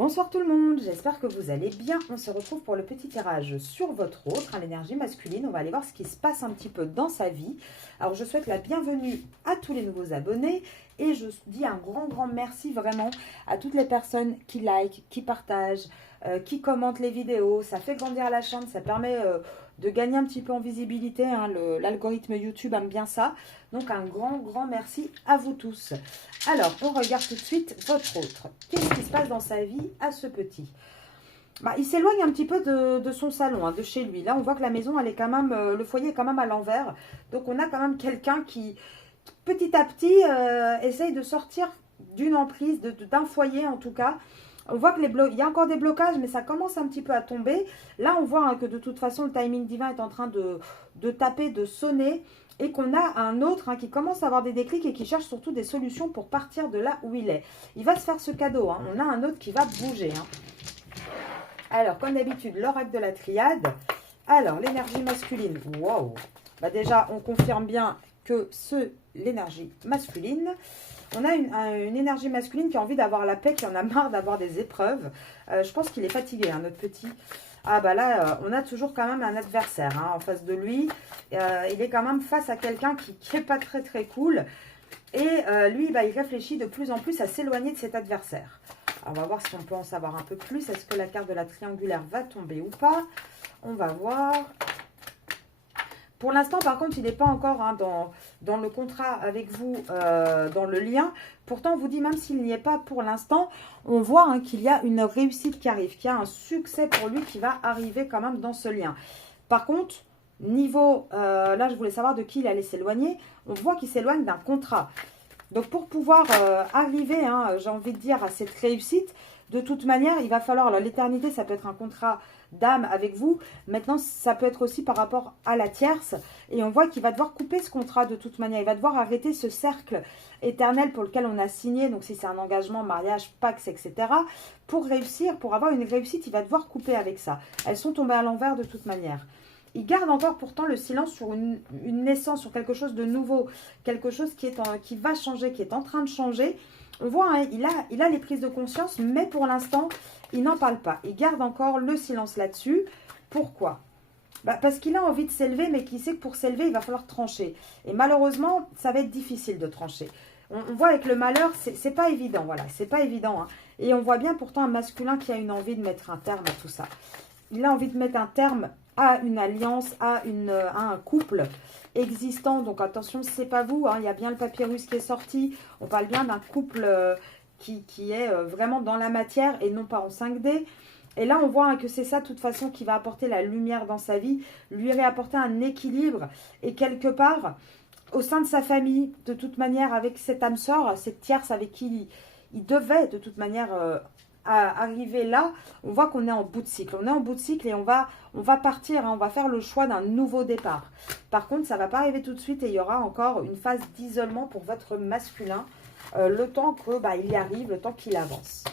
Bonsoir tout le monde, j'espère que vous allez bien. On se retrouve pour le petit tirage sur votre autre, l'énergie masculine. On va aller voir ce qui se passe un petit peu dans sa vie. Alors je souhaite la bienvenue à tous les nouveaux abonnés et je dis un grand merci vraiment à toutes les personnes qui like, qui partagent, qui commentent les vidéos. Ça fait grandir la chaîne, ça permet de gagner un petit peu en visibilité. Hein. L'algorithme YouTube aime bien ça. Donc un grand merci à vous tous. Alors, on regarde tout de suite votre autre. Qu'est-ce qui se passe dans sa vie à ce petit? Il s'éloigne un petit peu de son salon, hein, de chez lui. Là, on voit que la maison, elle est quand même, le foyer est quand même à l'envers. Donc, on a quand même quelqu'un qui, petit à petit, essaye de sortir d'une emprise, d'un foyer en tout cas. On voit qu'il y a encore des blocages, mais ça commence un petit peu à tomber. Là, on voit que de toute façon, le timing divin est en train de taper, de sonner. Et qu'on a un autre qui commence à avoir des déclics et qui cherche surtout des solutions pour partir de là où il est. Il va se faire ce cadeau. Hein. On a un autre qui va bouger. Hein. Alors, comme d'habitude, l'oracle de la triade. Alors, l'énergie masculine. Wow. Déjà, on confirme bien que l'énergie masculine. On a une énergie masculine qui a envie d'avoir la paix, qui en a marre d'avoir des épreuves. Je pense qu'il est fatigué, notre petit. Ah là, on a toujours quand même un adversaire en face de lui. Il est quand même face à quelqu'un qui n'est pas très cool. Et lui, il réfléchit de plus en plus à s'éloigner de cet adversaire. Alors, on va voir si on peut en savoir un peu plus. Est-ce que la carte de la triangulaire va tomber ou pas? On va voir. Pour l'instant, par contre, il n'est pas encore dans le contrat avec vous, dans le lien. Pourtant, on vous dit, même s'il n'y est pas pour l'instant, on voit qu'il y a une réussite qui arrive, qu'il y a un succès pour lui qui va arriver quand même dans ce lien. Par contre, niveau, là, je voulais savoir de qui il allait s'éloigner. On voit qu'il s'éloigne d'un contrat. Donc, pour pouvoir arriver, j'ai envie de dire, à cette réussite, de toute manière, il va falloir, l'éternité, ça peut être un contrat d'âme avec vous. Maintenant, ça peut être aussi par rapport à la tierce. Et on voit qu'il va devoir couper ce contrat de toute manière. Il va devoir arrêter ce cercle éternel pour lequel on a signé. Donc, si c'est un engagement, mariage, pax, etc. Pour réussir, pour avoir une réussite, il va devoir couper avec ça. Elles sont tombées à l'envers de toute manière. Il garde encore pourtant le silence sur une naissance, sur quelque chose de nouveau. Quelque chose qui va changer, qui est en train de changer. On voit, il a les prises de conscience, mais pour l'instant, il n'en parle pas. Il garde encore le silence là-dessus. Pourquoi? Parce qu'il a envie de s'élever, mais qu'il sait que pour s'élever, il va falloir trancher. Et malheureusement, ça va être difficile de trancher. On voit avec le malheur, c'est pas évident, voilà, c'est pas évident. Et on voit bien pourtant un masculin qui a une envie de mettre un terme à tout ça. Il a envie de mettre un terme à une alliance, à un couple existant. Donc attention, c'est pas vous, il y a bien le papyrus qui est sorti. On parle bien d'un couple qui est vraiment dans la matière et non pas en 5D. Et là, on voit que c'est ça, de toute façon, qui va apporter la lumière dans sa vie, lui réapporter un équilibre. Et quelque part, au sein de sa famille, de toute manière, avec cette âme sœur, cette tierce avec qui il devait, de toute manière, arriver là, on voit qu'on est en bout de cycle. On est en bout de cycle et on va partir, on va faire le choix d'un nouveau départ. Par contre, ça ne va pas arriver tout de suite et il y aura encore une phase d'isolement pour votre masculin. Le temps qu'il y arrive, le temps qu'il avance.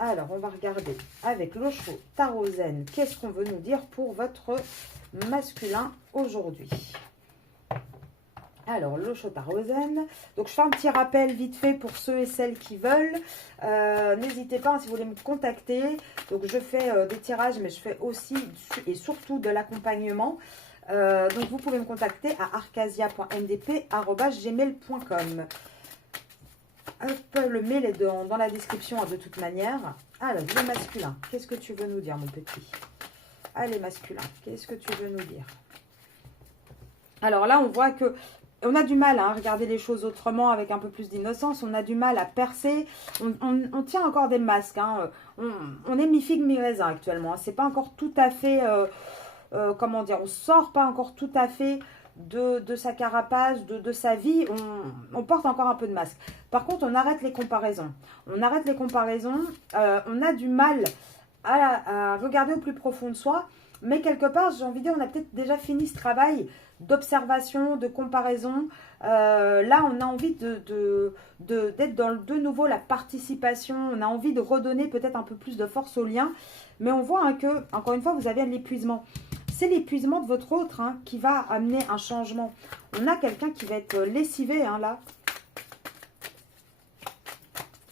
Alors, on va regarder avec l'Osho Tarot Zen. Qu'est-ce qu'on veut nous dire pour votre masculin aujourd'hui? Alors, l'Osho Tarot Zen. Donc, je fais un petit rappel vite fait pour ceux et celles qui veulent. N'hésitez pas si vous voulez me contacter. Donc, je fais des tirages, mais je fais aussi et surtout de l'accompagnement. Donc, vous pouvez me contacter à arcasia.mdp@gmail.com. Le mail est dans la description de toute manière. Alors, le masculin, qu'est-ce que tu veux nous dire, mon petit? Allez, masculin, qu'est-ce que tu veux nous dire? Alors là, on voit que on a du mal à regarder les choses autrement, avec un peu plus d'innocence. On a du mal à percer. On tient encore des masques. On est mi-figue, mi-raisin actuellement. C'est pas encore tout à fait... comment dire? On sort pas encore tout à fait de sa carapace, de sa vie. On porte encore un peu de masque. Par contre, on arrête les comparaisons. On arrête les comparaisons. On a du mal à regarder au plus profond de soi. Mais quelque part, j'ai envie de dire, on a peut-être déjà fini ce travail d'observation, de comparaison. Là, on a envie d'être dans de nouveau la participation. On a envie de redonner peut-être un peu plus de force au lien. Mais on voit que, encore une fois, vous avez l'épuisement. C'est l'épuisement de votre autre qui va amener un changement. On a quelqu'un qui va être lessivé là.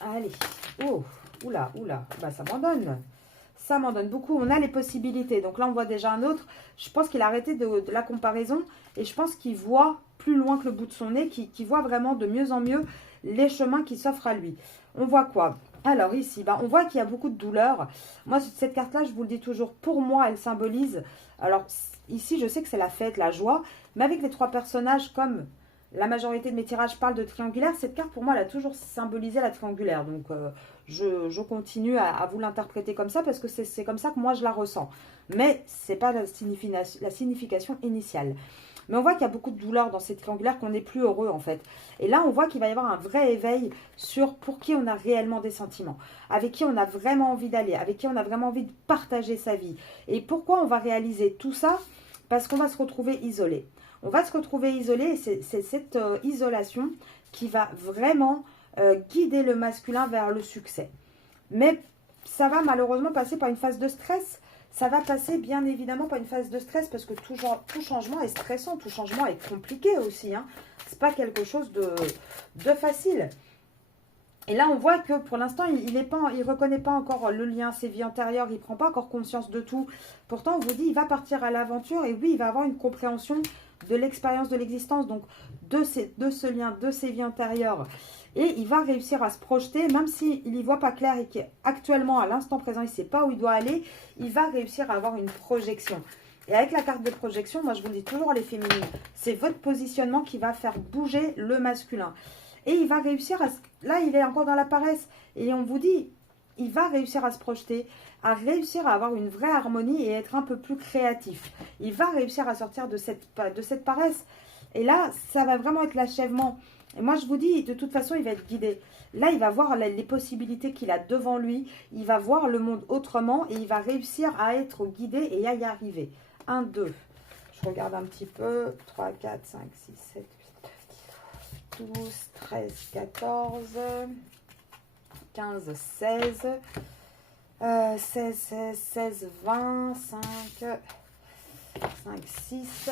Allez. Oh, Oula, oula, bah ça m'en donne. Ça m'en donne beaucoup. On a les possibilités. Donc là, on voit déjà un autre. Je pense qu'il a arrêté de la comparaison. Et je pense qu'il voit plus loin que le bout de son nez, qu'il voit vraiment de mieux en mieux les chemins qui s'offrent à lui. On voit quoi? Alors ici, bah, on voit qu'il y a beaucoup de douleur. Moi, cette carte-là, je vous le dis toujours, pour moi, elle symbolise... Alors ici, je sais que c'est la fête, la joie. Mais avec les trois personnages, comme la majorité de mes tirages parlent de triangulaire, cette carte, pour moi, elle a toujours symbolisé la triangulaire. Donc, je continue à vous l'interpréter comme ça parce que c'est comme ça que moi, je la ressens. Mais ce n'est pas la signification initiale. Mais on voit qu'il y a beaucoup de douleur dans cette triangulaire, qu'on n'est plus heureux en fait. Et là, on voit qu'il va y avoir un vrai éveil sur pour qui on a réellement des sentiments, avec qui on a vraiment envie d'aller, avec qui on a vraiment envie de partager sa vie. Et pourquoi on va réaliser tout ça? Parce qu'on va se retrouver isolé. On va se retrouver isolé et c'est cette isolation qui va vraiment guider le masculin vers le succès. Mais ça va malheureusement passer par une phase de stress. Ça va passer bien évidemment par une phase de stress parce que tout changement est stressant, tout changement est compliqué aussi. Hein. Ce n'est pas quelque chose de facile. Et là, on voit que pour l'instant, il ne reconnaît pas encore le lien, ses vies antérieures, il ne prend pas encore conscience de tout. Pourtant, on vous dit, il va partir à l'aventure et oui, il va avoir une compréhension de l'expérience de l'existence, donc de ce lien, de ses vies antérieures. Et il va réussir à se projeter, même s'il n'y voit pas clair et qu'actuellement, à l'instant présent, il ne sait pas où il doit aller, il va réussir à avoir une projection. Et avec la carte de projection, moi je vous le dis toujours les féminines, c'est votre positionnement qui va faire bouger le masculin. Et il va réussir à... Là, il est encore dans la paresse. Et on vous dit, il va réussir à se projeter, à réussir à avoir une vraie harmonie et être un peu plus créatif. Il va réussir à sortir de cette paresse. Et là, ça va vraiment être l'achèvement. Et moi, je vous dis, de toute façon, il va être guidé. Là, il va voir les possibilités qu'il a devant lui. Il va voir le monde autrement et il va réussir à être guidé et à y arriver. 1, 2. Je regarde un petit peu. 3, 4, 5, 6, 7, 8, 12, 13, 14, 15, 16, 16, 20, 5, 6,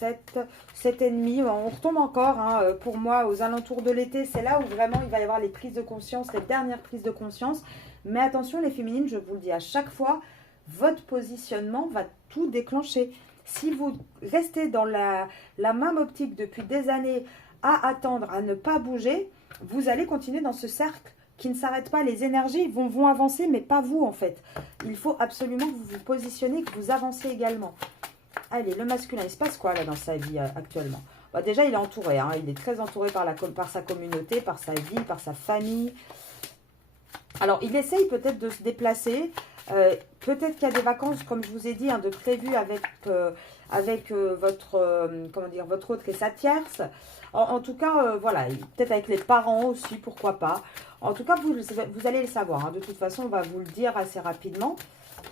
7,5. On retombe encore, hein, pour moi, aux alentours de l'été. C'est là où vraiment il va y avoir les prises de conscience, les dernières prises de conscience. Mais attention, les féminines, je vous le dis à chaque fois, votre positionnement va tout déclencher. Si vous restez dans la même optique depuis des années à attendre, à ne pas bouger, vous allez continuer dans ce cercle qui ne s'arrête pas. Les énergies vont avancer, mais pas vous en fait. Il faut absolument que vous vous positionnez, que vous avancez également. Allez, le masculin, il se passe quoi là dans sa vie actuellement? Bah, déjà, il est entouré. Hein, il est très entouré par sa communauté, par sa vie, par sa famille. Alors, il essaye peut-être de se déplacer. Peut-être qu'il y a des vacances, comme je vous ai dit, hein, de prévues avec votre autre et sa tierce. En tout cas, voilà, peut-être avec les parents aussi, pourquoi pas. En tout cas, vous allez le savoir. Hein, de toute façon, on va vous le dire assez rapidement.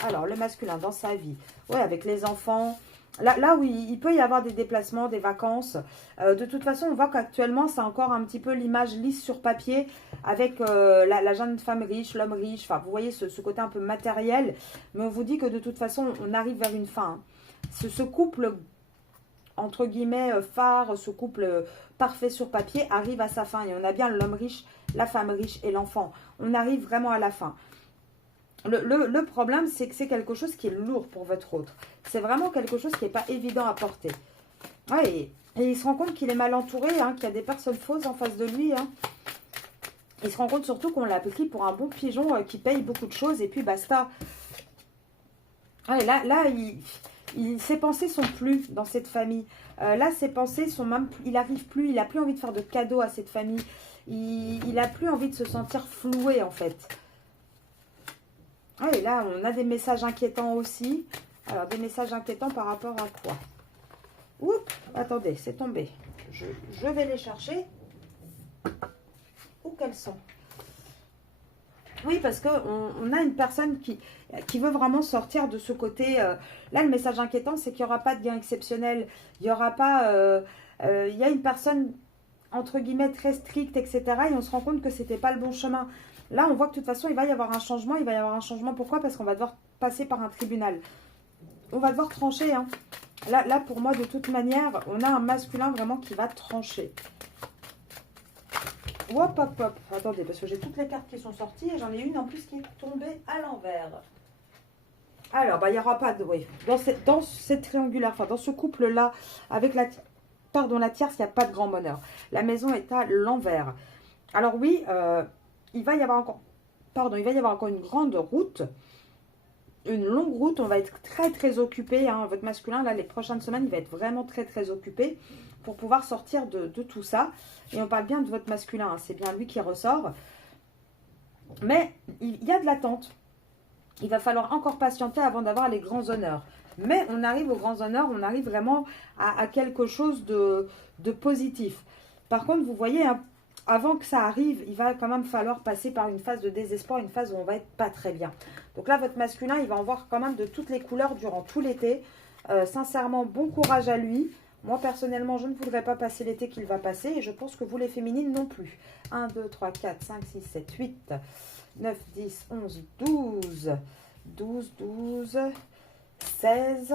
Alors, le masculin dans sa vie. Ouais, avec les enfants. Là où il peut y avoir des déplacements, des vacances. De toute façon, on voit qu'actuellement, c'est encore un petit peu l'image lisse sur papier avec la jeune femme riche, l'homme riche. Enfin, vous voyez ce côté un peu matériel. Mais on vous dit que de toute façon, on arrive vers une fin. Hein. Ce couple, entre guillemets, phare, ce couple parfait sur papier arrive à sa fin. Et on a bien l'homme riche, la femme riche et l'enfant. On arrive vraiment à la fin. Le problème, c'est que c'est quelque chose qui est lourd pour votre autre. C'est vraiment quelque chose qui n'est pas évident à porter. Ouais, et il se rend compte qu'il est mal entouré, hein, qu'il y a des personnes fausses en face de lui. Hein. Il se rend compte surtout qu'on l'a pris pour un bon pigeon qui paye beaucoup de choses et puis basta. Ouais, là ses pensées sont plus dans cette famille. Là, ses pensées sont même... Il n'arrive plus, il n'a plus envie de faire de cadeaux à cette famille. Il n'a plus envie de se sentir floué, en fait. Ah, et là, on a des messages inquiétants aussi. Alors, des messages inquiétants par rapport à quoi? Oups, attendez, c'est tombé. Je vais les chercher. Où qu'elles sont? Oui, parce qu'on a une personne qui veut vraiment sortir de ce côté. Là, le message inquiétant, c'est qu'il n'y aura pas de gain exceptionnel. Il n'y aura pas... il y a une personne, entre guillemets, très stricte, etc. Et on se rend compte que ce n'était pas le bon chemin. Là, on voit que de toute façon, il va y avoir un changement. Il va y avoir un changement. Pourquoi? Parce qu'on va devoir passer par un tribunal. On va devoir trancher. Hein. Là, pour moi, de toute manière, on a un masculin vraiment qui va trancher. hop, hop, hop. Attendez, parce que j'ai toutes les cartes qui sont sorties et j'en ai une en plus qui est tombée à l'envers. Alors, bah, il n'y aura pas de... Oui, dans cette triangulaire, enfin, dans ce couple-là, avec la tierce, il n'y a pas de grand bonheur. La maison est à l'envers. Alors oui, il va y avoir encore... Pardon, il va y avoir encore une grande route. Une longue route, on va être très très occupé. Hein. Votre masculin, là, les prochaines semaines, il va être vraiment très très occupé pour pouvoir sortir de tout ça. Et on parle bien de votre masculin, hein. C'est bien lui qui ressort. Mais il y a de l'attente. Il va falloir encore patienter avant d'avoir les grands honneurs. Mais on arrive aux grands honneurs, on arrive vraiment à quelque chose de positif. Par contre, vous voyez, hein, avant que ça arrive, il va quand même falloir passer par une phase de désespoir, une phase où on va être pas très bien. Donc là, votre masculin, il va en voir quand même de toutes les couleurs durant tout l'été. Sincèrement, bon courage à lui. Moi, personnellement, je ne voudrais pas passer l'été qu'il va passer. Et je pense que vous, les féminines, non plus. 1, 2, 3, 4, 5, 6, 7, 8, 9, 10, 11, 12, 12, 12, 16.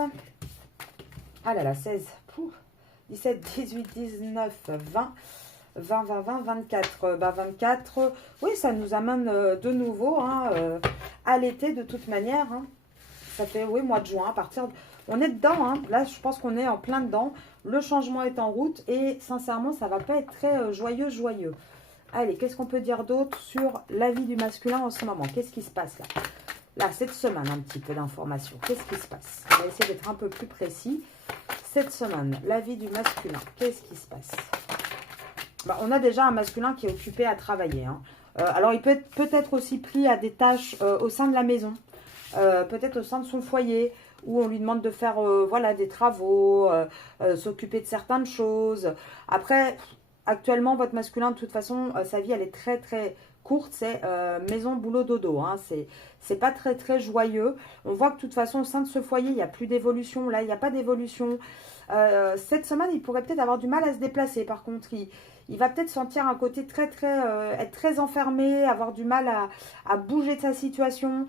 Ah là là, 16. Pouh. 17, 18, 19, 20. 20, 20, 20, 24. 24, oui, ça nous amène de nouveau hein, à l'été de toute manière. Hein. Ça fait, oui, mois de juin, à partir... On est dedans, hein. Là, je pense qu'on est en plein dedans. Le changement est en route et sincèrement, ça va pas être très joyeux. Allez, qu'est-ce qu'on peut dire d'autre sur la vie du masculin en ce moment? Qu'est-ce qui se passe là? Là, cette semaine, un petit peu d'informations. Qu'est-ce qui se passe? On va essayer d'être un peu plus précis. Cette semaine, la vie du masculin, qu'est-ce qui se passe? Bah, on a déjà un masculin qui est occupé à travailler. Hein. Alors, il peut être aussi pris à des tâches au sein de la maison, peut-être au sein de son foyer, où on lui demande de faire voilà, des travaux, s'occuper de certaines choses. Après, actuellement, votre masculin, de toute façon, sa vie, elle est très, très courte. C'est maison, boulot, dodo. Hein. C'est pas très, très joyeux. On voit que, de toute façon, au sein de ce foyer, il n'y a plus d'évolution. Là, il n'y a pas d'évolution. Cette semaine, il pourrait peut-être avoir du mal à se déplacer. Par contre, il va peut-être sentir un côté très, très... être très enfermé, avoir du mal à bouger de sa situation.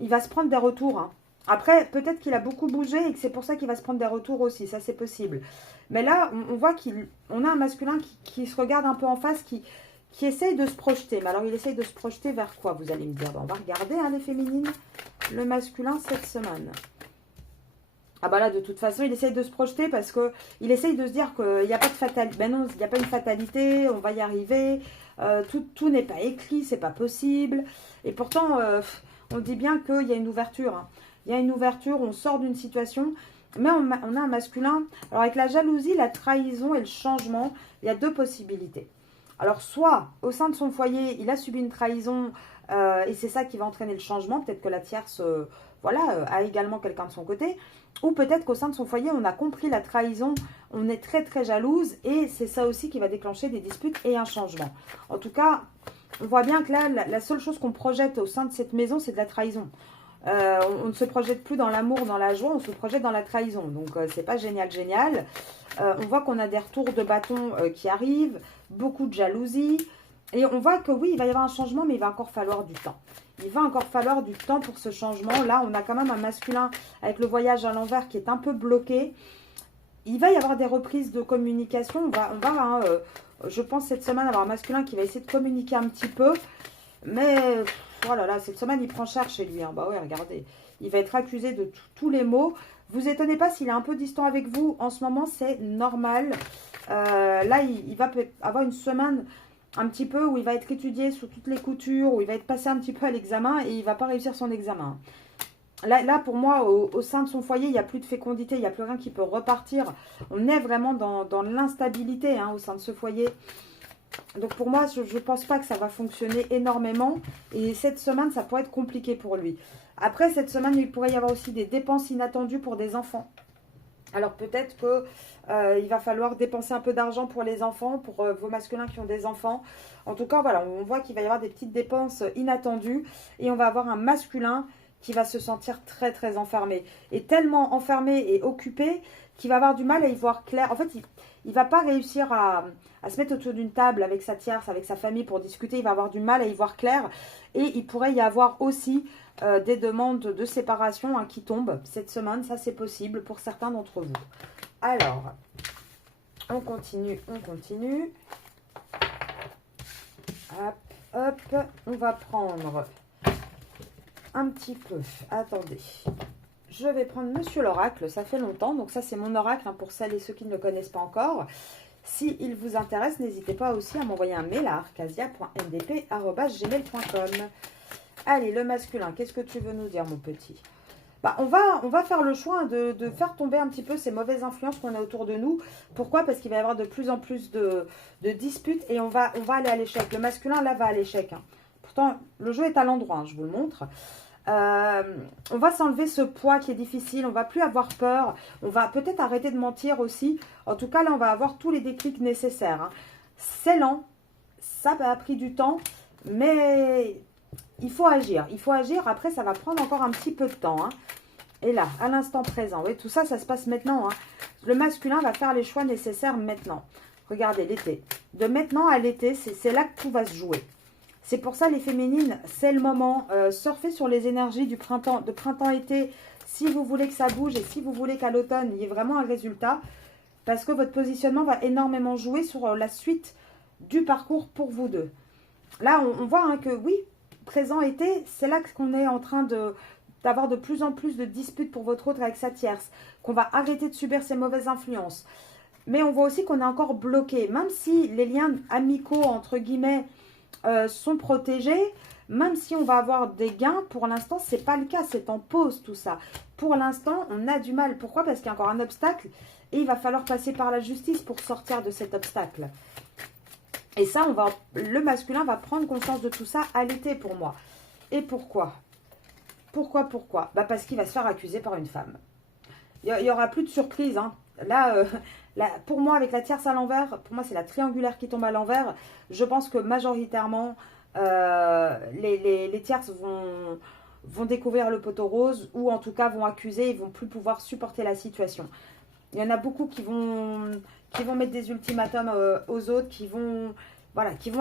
Il va se prendre des retours. Hein. Après, peut-être qu'il a beaucoup bougé et que c'est pour ça qu'il va se prendre des retours aussi. Ça, c'est possible. Mais là, on voit qu'on a un masculin qui se regarde un peu en face, qui essaye de se projeter. Mais alors, il essaye de se projeter vers quoi, vous allez me dire? Bon, on va regarder, hein, les féminines. Le masculin, cette semaine. Ah bah là, de toute façon, il essaye de se projeter parce qu'il essaye de se dire qu'il n'y a pas de fatalité. Ben non, il n'y a pas une fatalité, on va y arriver. Tout n'est pas écrit, c'est pas possible. Et pourtant, on dit bien qu'il y a une ouverture. Hein. Il y a une ouverture, on sort d'une situation, mais on a un masculin. Alors avec la jalousie, la trahison et le changement, il y a deux possibilités. Alors soit, au sein de son foyer, il a subi une trahison et c'est ça qui va entraîner le changement. Peut-être que la tierce a également quelqu'un de son côté. Ou peut-être qu'au sein de son foyer, on a compris la trahison, on est très très jalouse et c'est ça aussi qui va déclencher des disputes et un changement. En tout cas, on voit bien que là, la seule chose qu'on projette au sein de cette maison, c'est de la trahison. On ne se projette plus dans l'amour, dans la joie, on se projette dans la trahison. Donc, c'est pas génial. On voit qu'on a des retours de bâton qui arrivent, beaucoup de jalousie. Et on voit que oui, il va y avoir un changement, mais il va encore falloir du temps. Il va encore falloir du temps pour ce changement. Là, on a quand même un masculin avec le voyage à l'envers qui est un peu bloqué. Il va y avoir des reprises de communication. Je pense cette semaine avoir un masculin qui va essayer de communiquer un petit peu. Mais... oh là là, cette semaine, il prend cher chez lui. Hein. Bah ouais, regardez. Il va être accusé de tous les maux. Vous étonnez pas s'il est un peu distant avec vous. En ce moment, c'est normal. Là, il va avoir une semaine un petit peu où il va être étudié sous toutes les coutures, où il va être passé un petit peu à l'examen et il ne va pas réussir son examen. Là pour moi, au sein de son foyer, il n'y a plus de fécondité. Il n'y a plus rien qui peut repartir. On est vraiment dans l'instabilité hein, au sein de ce foyer. Donc pour moi, je ne pense pas que ça va fonctionner énormément. Et cette semaine, ça pourrait être compliqué pour lui. Après, cette semaine, il pourrait y avoir aussi des dépenses inattendues pour des enfants. Alors peut-être qu'il va falloir dépenser un peu d'argent pour les enfants, pour vos masculins qui ont des enfants. En tout cas, voilà, on voit qu'il va y avoir des petites dépenses inattendues. Et on va avoir un masculin qui va se sentir très très enfermé. Et tellement enfermé et occupé qu'il va avoir du mal à y voir clair. En fait, il ne va pas réussir à se mettre autour d'une table avec sa tierce, avec sa famille pour discuter. Il va avoir du mal à y voir clair. Et il pourrait y avoir aussi des demandes de séparation hein, qui tombent cette semaine. Ça, c'est possible pour certains d'entre vous. Alors, on continue. Hop, hop. On va prendre un petit peu. Attendez. Je vais prendre Monsieur l'Oracle. Ça fait longtemps. Donc ça, c'est mon oracle hein, pour celles et ceux qui ne le connaissent pas encore. S'il vous intéresse, n'hésitez pas aussi à m'envoyer un mail à arcasia.ndp@gmail.com. Allez, le masculin, qu'est-ce que tu veux nous dire, mon petit? Bah, on va faire le choix de faire tomber un petit peu ces mauvaises influences qu'on a autour de nous. Pourquoi? Parce qu'il va y avoir de plus en plus de disputes et on va aller à l'échec. Le masculin, là, va à l'échec. Hein. Pourtant, le jeu est à l'endroit, hein, je vous le montre. On va s'enlever ce poids qui est difficile. On va plus avoir peur. On va peut-être arrêter de mentir aussi. En tout cas, là, on va avoir tous les déclics nécessaires. Hein. C'est lent. Ça a pris du temps. Mais il faut agir. Il faut agir. Après, ça va prendre encore un petit peu de temps. Hein. Et là, à l'instant présent, oui, tout ça, ça se passe maintenant. Hein. Le masculin va faire les choix nécessaires maintenant. Regardez, l'été. De maintenant à l'été, c'est là que tout va se jouer. C'est pour ça, les féminines, c'est le moment. Surfez sur les énergies du printemps, de printemps-été, si vous voulez que ça bouge et si vous voulez qu'à l'automne, il y ait vraiment un résultat. Parce que votre positionnement va énormément jouer sur la suite du parcours pour vous deux. Là, on voit hein, que oui, présent-été, c'est là qu'on est en train d'avoir de plus en plus de disputes pour votre autre avec sa tierce, qu'on va arrêter de subir ces mauvaises influences. Mais on voit aussi qu'on est encore bloqué, même si les liens amicaux, entre guillemets, sont protégés, même si on va avoir des gains, pour l'instant, ce n'est pas le cas, c'est en pause tout ça. Pour l'instant, on a du mal. Pourquoi? Parce qu'il y a encore un obstacle et il va falloir passer par la justice pour sortir de cet obstacle. Et ça, le masculin va prendre conscience de tout ça à l'été pour moi. Et pourquoi? Pourquoi? Bah parce qu'il va se faire accuser par une femme. Il n'y aura plus de surprise. Hein. Là, pour moi, avec la tierce à l'envers, pour moi, c'est la triangulaire qui tombe à l'envers. Je pense que majoritairement, les tierces vont découvrir le poteau rose ou en tout cas vont accuser et vont plus pouvoir supporter la situation. Il y en a beaucoup qui vont mettre des ultimatums aux autres, qui vont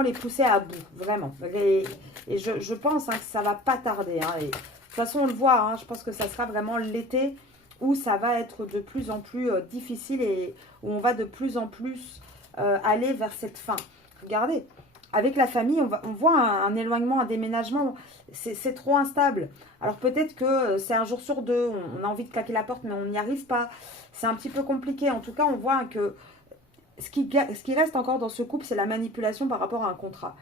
les pousser à bout, vraiment. Et je pense hein, que ça va pas tarder. Hein. Et, de toute façon, on le voit, hein, je pense que ça sera vraiment l'été où ça va être de plus en plus difficile et où on va de plus en plus aller vers cette fin. Regardez, avec la famille, on voit un éloignement, un déménagement, c'est trop instable. Alors peut-être que c'est un jour sur deux, on a envie de claquer la porte mais on n'y arrive pas. C'est un petit peu compliqué. En tout cas, on voit que ce qui reste encore dans ce couple, c'est la manipulation par rapport à un contrat.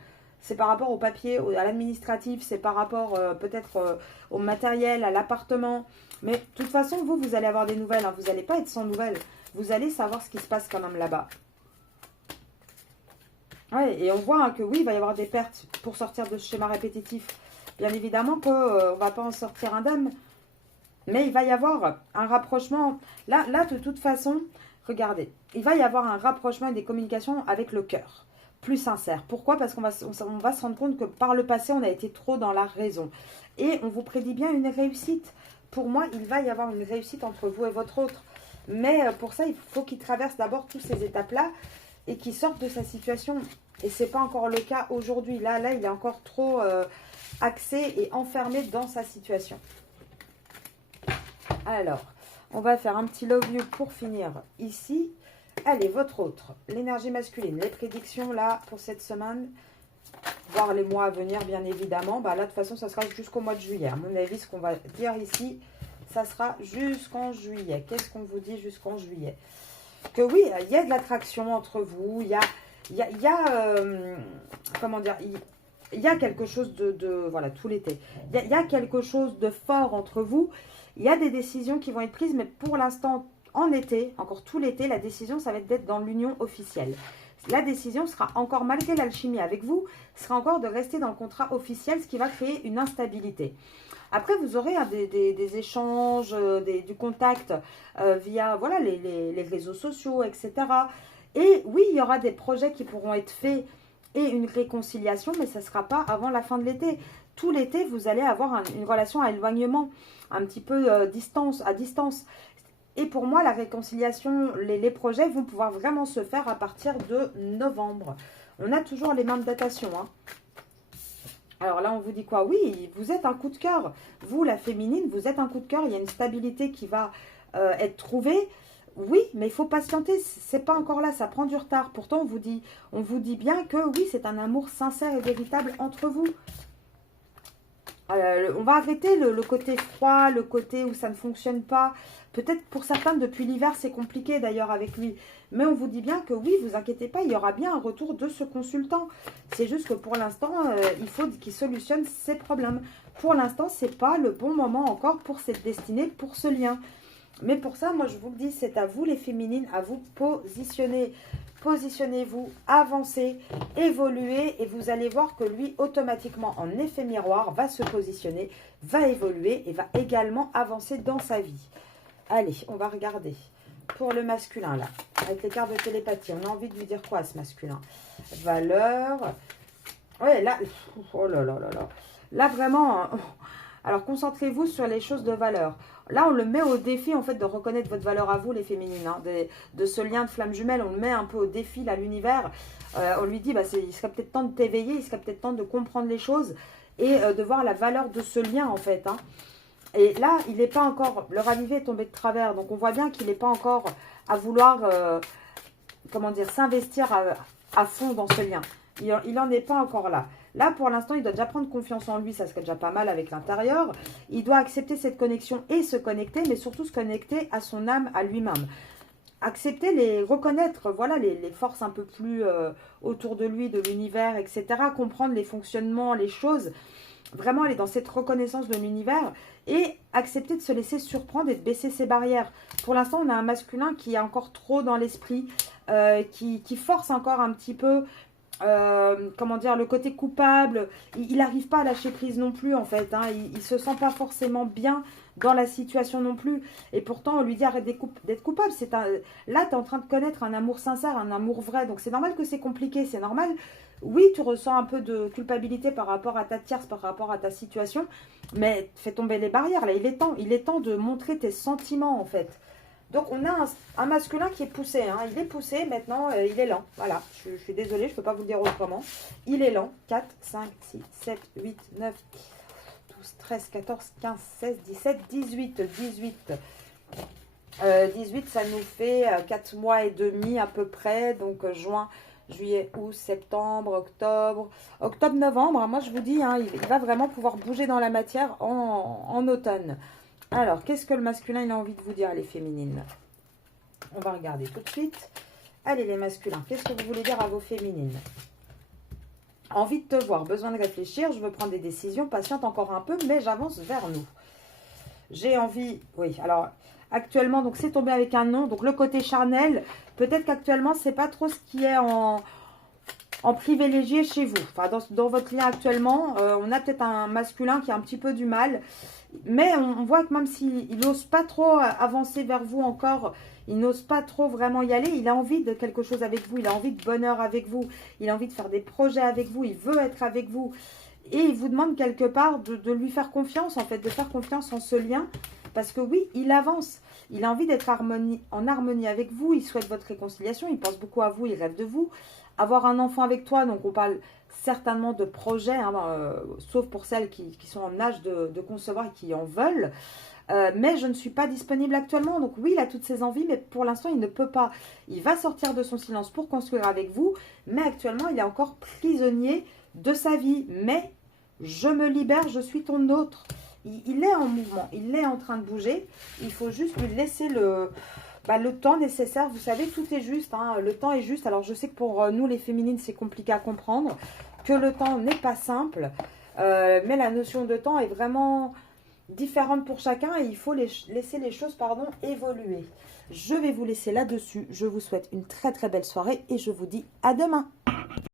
C'est par rapport au papier, à l'administratif, c'est par rapport peut-être au matériel, à l'appartement. Mais de toute façon, vous allez avoir des nouvelles. Hein. Vous n'allez pas être sans nouvelles. Vous allez savoir ce qui se passe quand même là-bas. Ouais, et on voit hein, que oui, il va y avoir des pertes pour sortir de ce schéma répétitif. Bien évidemment qu'on ne va pas en sortir indemne. Mais il va y avoir un rapprochement. Là, de toute façon, regardez. Il va y avoir un rapprochement et des communications avec le cœur. Plus sincère. Pourquoi? Parce qu'on va se rendre compte que par le passé, on a été trop dans la raison. Et on vous prédit bien une réussite. Pour moi, il va y avoir une réussite entre vous et votre autre. Mais pour ça, il faut qu'il traverse d'abord toutes ces étapes-là et qu'il sorte de sa situation. Et ce n'est pas encore le cas aujourd'hui. Là, il est encore trop axé et enfermé dans sa situation. Alors, on va faire un petit love you pour finir ici. Allez, votre autre, l'énergie masculine, les prédictions là pour cette semaine, voire les mois à venir bien évidemment. Bah, là, de toute façon, ça sera jusqu'au mois de juillet. À mon avis, ce qu'on va dire ici, ça sera jusqu'en juillet. Qu'est-ce qu'on vous dit jusqu'en juillet? Que oui, il y a de l'attraction entre vous, il y a comment dire, il y a quelque chose voilà, tout l'été. Il y a quelque chose de fort entre vous. Il y a des décisions qui vont être prises, mais pour l'instant, en été, encore tout l'été, la décision, ça va être d'être dans l'union officielle. La décision sera encore, malgré l'alchimie avec vous, sera encore de rester dans le contrat officiel, ce qui va créer une instabilité. Après, vous aurez hein, des échanges, du contact via voilà, les réseaux sociaux, etc. Et oui, il y aura des projets qui pourront être faits et une réconciliation, mais ça ne sera pas avant la fin de l'été. Tout l'été, vous allez avoir une relation à éloignement, un petit peu à distance. Et pour moi, la réconciliation, les projets vont pouvoir vraiment se faire à partir de novembre. On a toujours les mêmes datations. Hein. Alors là, on vous dit quoi? Oui, vous êtes un coup de cœur. Vous, la féminine, vous êtes un coup de cœur. Il y a une stabilité qui va être trouvée. Oui, mais il faut patienter, c'est pas encore là, ça prend du retard. Pourtant, on vous dit bien que oui, c'est un amour sincère et véritable entre vous. On va arrêter le côté froid, le côté où ça ne fonctionne pas. Peut-être pour certains, depuis l'hiver, c'est compliqué d'ailleurs avec lui. Mais on vous dit bien que oui, vous inquiétez pas, il y aura bien un retour de ce consultant. C'est juste que pour l'instant, il faut qu'il solutionne ses problèmes. Pour l'instant, ce n'est pas le bon moment encore pour cette destinée, pour ce lien. Mais pour ça, moi, je vous le dis, c'est à vous les féminines, à vous positionner. Positionnez-vous, avancez, évoluez et vous allez voir que lui, automatiquement, en effet miroir, va se positionner, va évoluer et va également avancer dans sa vie. Allez, on va regarder. Pour le masculin, là, avec les cartes de télépathie, on a envie de lui dire quoi à ce masculin? Valeur. Ouais, là, oh là là là là. Là, vraiment, alors concentrez-vous sur les choses de valeur. Là, on le met au défi, en fait, de reconnaître votre valeur à vous, les féminines. Hein, de ce lien de flamme jumelle, on le met un peu au défi, là, l'univers. On lui dit, bah, il serait peut-être temps de t'éveiller, il serait peut-être temps de comprendre les choses et de voir la valeur de ce lien, en fait. Hein. Et là, il n'est pas encore, le ravivé est tombé de travers. Donc, on voit bien qu'il n'est pas encore à vouloir, comment dire, s'investir à fond dans ce lien. Il n'en est pas encore là. Là, pour l'instant, il doit déjà prendre confiance en lui. Ça serait déjà pas mal avec l'intérieur. Il doit accepter cette connexion et se connecter, mais surtout se connecter à son âme, à lui-même. Accepter, reconnaître, voilà, les forces un peu plus autour de lui, de l'univers, etc. Comprendre les fonctionnements, les choses. Vraiment aller dans cette reconnaissance de l'univers et accepter de se laisser surprendre et de baisser ses barrières. Pour l'instant, on a un masculin qui est encore trop dans l'esprit, qui force encore un petit peu, comment dire, le côté coupable. Il n'arrive pas à lâcher prise non plus, en fait. Hein. Il ne se sent pas forcément bien dans la situation non plus. Et pourtant, on lui dit arrête d'être coupable. Là, tu es en train de connaître un amour sincère, un amour vrai. Donc, c'est normal que c'est compliqué. C'est normal. Oui, tu ressens un peu de culpabilité par rapport à ta tierce, par rapport à ta situation. Mais fais tomber les barrières. Là, il est temps de montrer tes sentiments, en fait. Donc, on a un masculin qui est poussé. Hein. Il est poussé, maintenant, il est lent. Voilà, je suis désolée, je ne peux pas vous le dire autrement. Il est lent. 4, 5, 6, 7, 8, 9, 12, 13, 14, 15, 16, 17, 18. 18, ça nous fait 4 mois et demi à peu près. Donc, juin, juillet, août, septembre, octobre. Octobre, novembre, moi, je vous dis, hein, il va vraiment pouvoir bouger dans la matière en automne. Alors, qu'est-ce que le masculin, il a envie de vous dire, les féminines? On va regarder tout de suite. Allez, les masculins, qu'est-ce que vous voulez dire à vos féminines? Envie de te voir, besoin de réfléchir, je veux prendre des décisions, patiente encore un peu, mais j'avance vers nous. J'ai envie, oui, alors, actuellement, donc c'est tombé avec un nom, donc le côté charnel, peut-être qu'actuellement, c'est pas trop ce qui est en privilégié chez vous. Enfin, dans votre lien actuellement, on a peut-être un masculin qui a un petit peu du mal. Mais on voit que même s'il n'ose pas trop avancer vers vous encore, il n'ose pas trop vraiment y aller, il a envie de quelque chose avec vous, il a envie de bonheur avec vous, il a envie de faire des projets avec vous, il veut être avec vous. Et il vous demande quelque part de lui faire confiance, en fait, de faire confiance en ce lien. Parce que oui, il avance, il a envie d'être en harmonie avec vous, il souhaite votre réconciliation, il pense beaucoup à vous, il rêve de vous. Avoir un enfant avec toi, donc on parle certainement de projets, hein, sauf pour celles qui sont en âge de concevoir et qui en veulent. Mais je ne suis pas disponible actuellement. Donc oui, il a toutes ses envies, mais pour l'instant, il ne peut pas. Il va sortir de son silence pour construire avec vous, mais actuellement, il est encore prisonnier de sa vie. Mais je me libère, je suis ton autre. Il est en mouvement, il est en train de bouger. Il faut juste lui laisser le temps nécessaire. Vous savez, tout est juste, hein, le temps est juste. Alors, je sais que pour nous, les féminines, c'est compliqué à comprendre, que le temps n'est pas simple, mais la notion de temps est vraiment différente pour chacun et il faut laisser les choses, évoluer. Je vais vous laisser là-dessus. Je vous souhaite une très très belle soirée et je vous dis à demain.